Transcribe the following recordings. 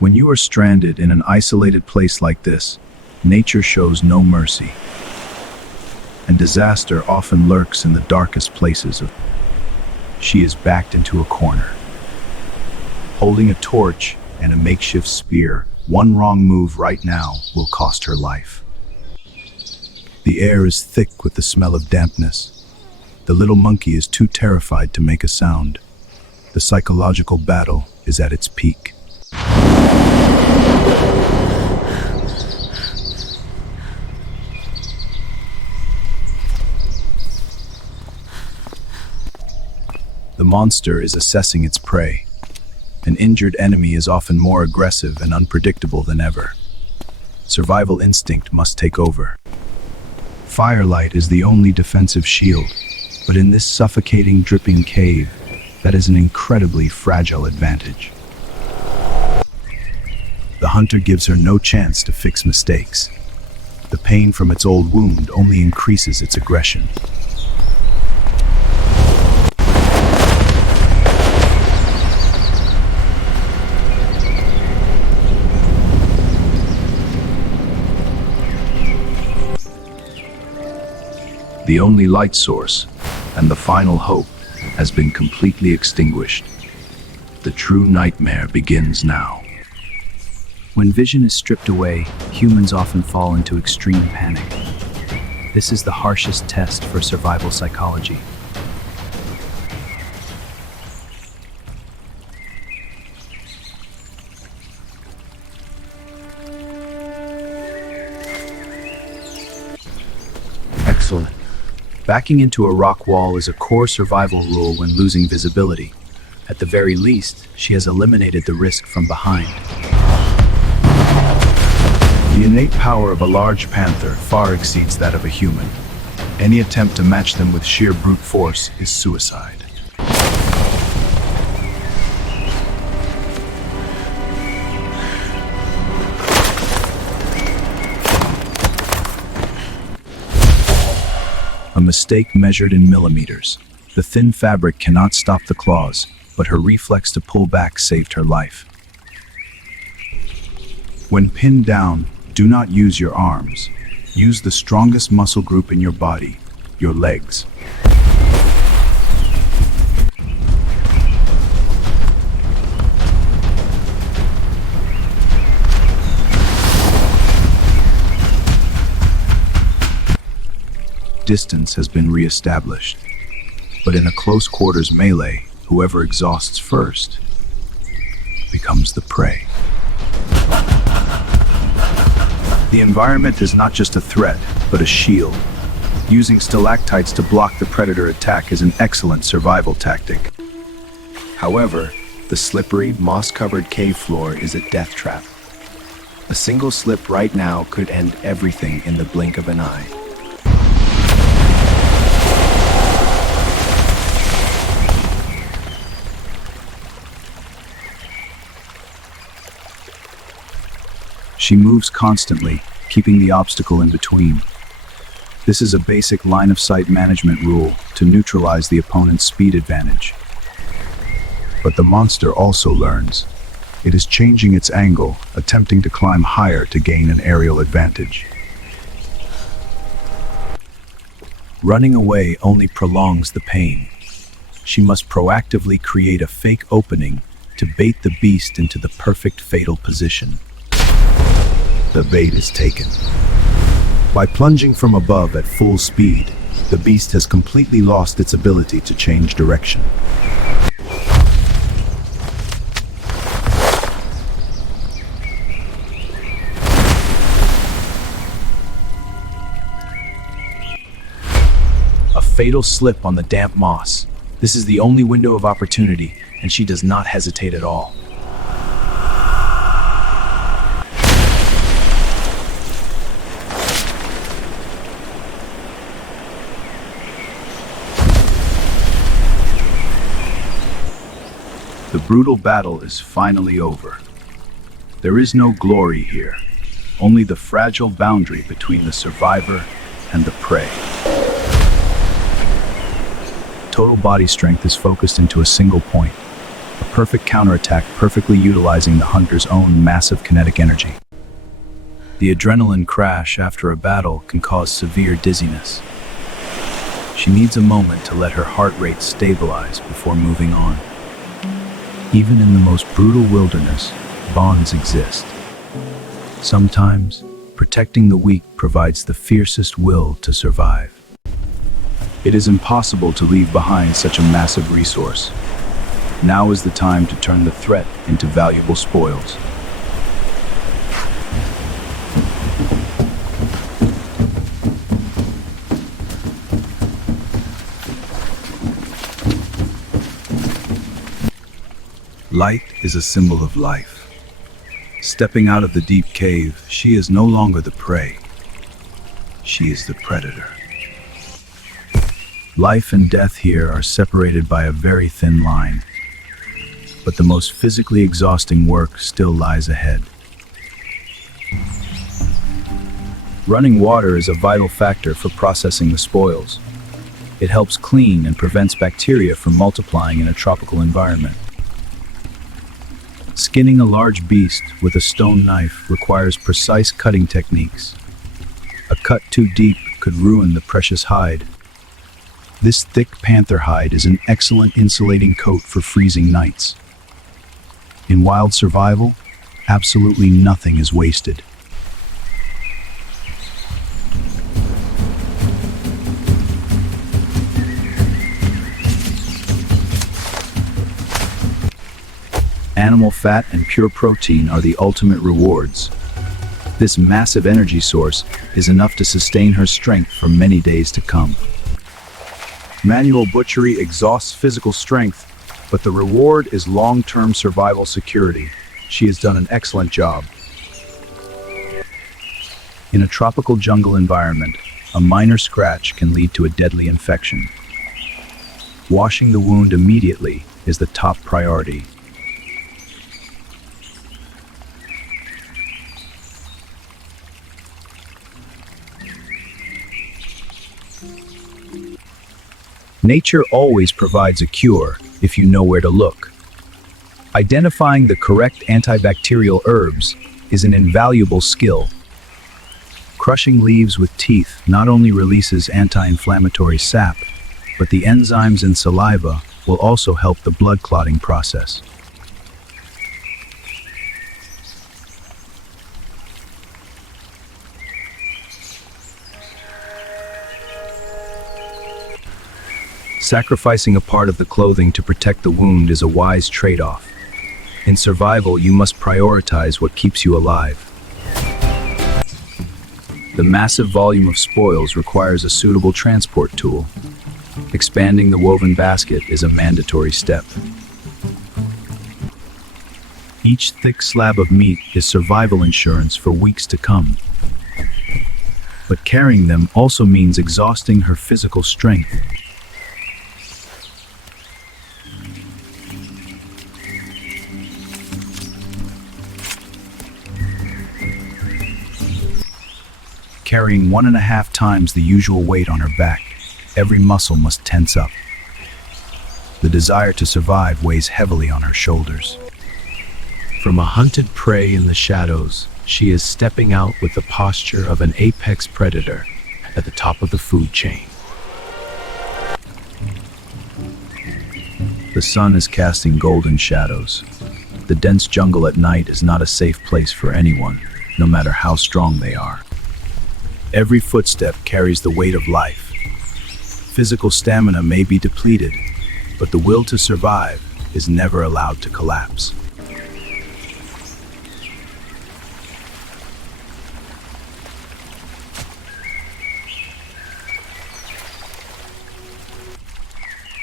When you are stranded in an isolated place like this, nature shows no mercy, and disaster often lurks in the darkest places of. She is backed into a corner, holding a torch and a makeshift spear. One wrong move right now will cost her life. The air is thick with the smell of dampness. The little monkey is too terrified to make a sound. The psychological battle is at its peak. The monster is assessing its prey. An injured enemy is often more aggressive and unpredictable than ever. Survival instinct must take over. Firelight is the only defensive shield, but in this suffocating, dripping cave, that is an incredibly fragile advantage. The hunter gives her no chance to fix mistakes. The pain from its old wound only increases its aggression. The only light source, and the final hope, has been completely extinguished. The true nightmare begins now. When vision is stripped away, humans often fall into extreme panic. This is the harshest test for survival psychology. Excellent. Backing into a rock wall is a core survival rule when losing visibility. At the very least, she has eliminated the risk from behind. The innate power of a large panther far exceeds that of a human. Any attempt to match them with sheer brute force is suicide. A mistake measured in millimeters. The thin fabric cannot stop the claws, but her reflex to pull back saved her life. When pinned down, do not use your arms. Use the strongest muscle group in your body, your legs. Distance has been re-established, but in a close quarters melee, whoever exhausts first becomes the prey. The environment is not just a threat, but a shield. Using stalactites to block the predator attack is an excellent survival tactic. However, the slippery, moss-covered cave floor is a death trap. A single slip right now could end everything in the blink of an eye. She moves constantly, keeping the obstacle in between. This is a basic line-of-sight management rule to neutralize the opponent's speed advantage. But the monster also learns. It is changing its angle, attempting to climb higher to gain an aerial advantage. Running away only prolongs the pain. She must proactively create a fake opening to bait the beast into the perfect fatal position. The bait is taken. By plunging from above at full speed, the beast has completely lost its ability to change direction. A fatal slip on the damp moss. This is the only window of opportunity, and she does not hesitate at all. The brutal battle is finally over. There is no glory here, only the fragile boundary between the survivor and the prey. Total body strength is focused into a single point, a perfect counterattack, perfectly utilizing the hunter's own massive kinetic energy. The adrenaline crash after a battle can cause severe dizziness. She needs a moment to let her heart rate stabilize before moving on. Even in the most brutal wilderness, bonds exist. Sometimes, protecting the weak provides the fiercest will to survive. It is impossible to leave behind such a massive resource. Now is the time to turn the threat into valuable spoils. Light is a symbol of life. Stepping out of the deep cave, she is no longer the prey. She is the predator. Life and death here are separated by a very thin line, but the most physically exhausting work still lies ahead. Running water is a vital factor for processing the spoils. It helps clean and prevents bacteria from multiplying in a tropical environment. Skinning a large beast with a stone knife requires precise cutting techniques. A cut too deep could ruin the precious hide. This thick panther hide is an excellent insulating coat for freezing nights. In wild survival, absolutely nothing is wasted. Animal fat and pure protein are the ultimate rewards. This massive energy source is enough to sustain her strength for many days to come. Manual butchery exhausts physical strength, but the reward is long-term survival security. She has done an excellent job. In a tropical jungle environment, a minor scratch can lead to a deadly infection. Washing the wound immediately is the top priority. Nature always provides a cure if you know where to look. Identifying the correct antibacterial herbs is an invaluable skill. Crushing leaves with teeth not only releases anti-inflammatory sap, but the enzymes in saliva will also help the blood clotting process. Sacrificing a part of the clothing to protect the wound is a wise trade-off. In survival, you must prioritize what keeps you alive. The massive volume of spoils requires a suitable transport tool. Expanding the woven basket is a mandatory step. Each thick slab of meat is survival insurance for weeks to come. But carrying them also means exhausting her physical strength. Carrying 1.5 times the usual weight on her back, every muscle must tense up. The desire to survive weighs heavily on her shoulders. From a hunted prey in the shadows, she is stepping out with the posture of an apex predator at the top of the food chain. The sun is casting golden shadows. The dense jungle at night is not a safe place for anyone, no matter how strong they are. Every footstep carries the weight of life. Physical stamina may be depleted, but the will to survive is never allowed to collapse.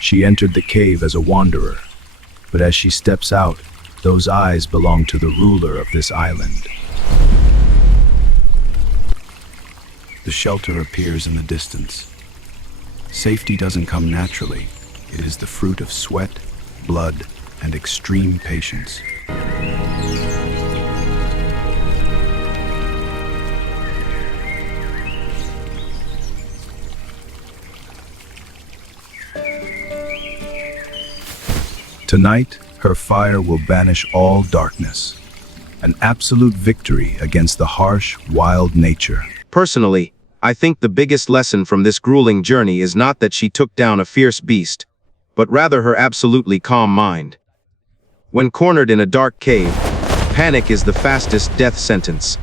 She entered the cave as a wanderer, but as she steps out, those eyes belong to the ruler of this island. The shelter appears in the distance. Safety doesn't come naturally. It is the fruit of sweat, blood, and extreme patience. Tonight, Her fire will banish all darkness. An absolute victory against the harsh, wild nature. Personally, I think the biggest lesson from this grueling journey is not that she took down a fierce beast, but rather her absolutely calm mind. When cornered in a dark cave, panic is the fastest death sentence.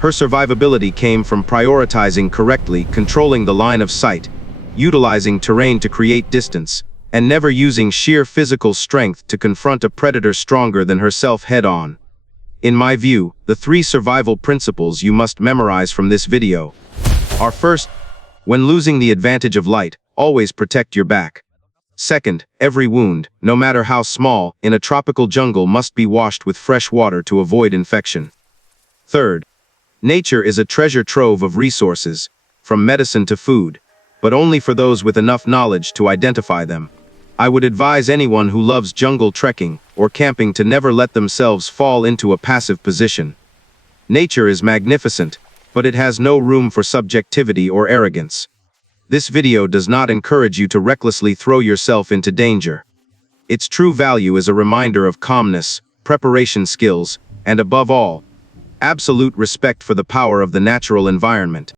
Her survivability came from prioritizing correctly, controlling the line of sight, utilizing terrain to create distance, and never using sheer physical strength to confront a predator stronger than herself head-on. In my view, the 3 survival principles you must memorize from this video are: first, when losing the advantage of light, always protect your back. Second, every wound, no matter how small, in a tropical jungle must be washed with fresh water to avoid infection. Third, nature is a treasure trove of resources, from medicine to food, but only for those with enough knowledge to identify them. I would advise anyone who loves jungle trekking or camping to never let themselves fall into a passive position. Nature is magnificent, but it has no room for subjectivity or arrogance. This video does not encourage you to recklessly throw yourself into danger. Its true value is a reminder of calmness, preparation skills, and above all, absolute respect for the power of the natural environment.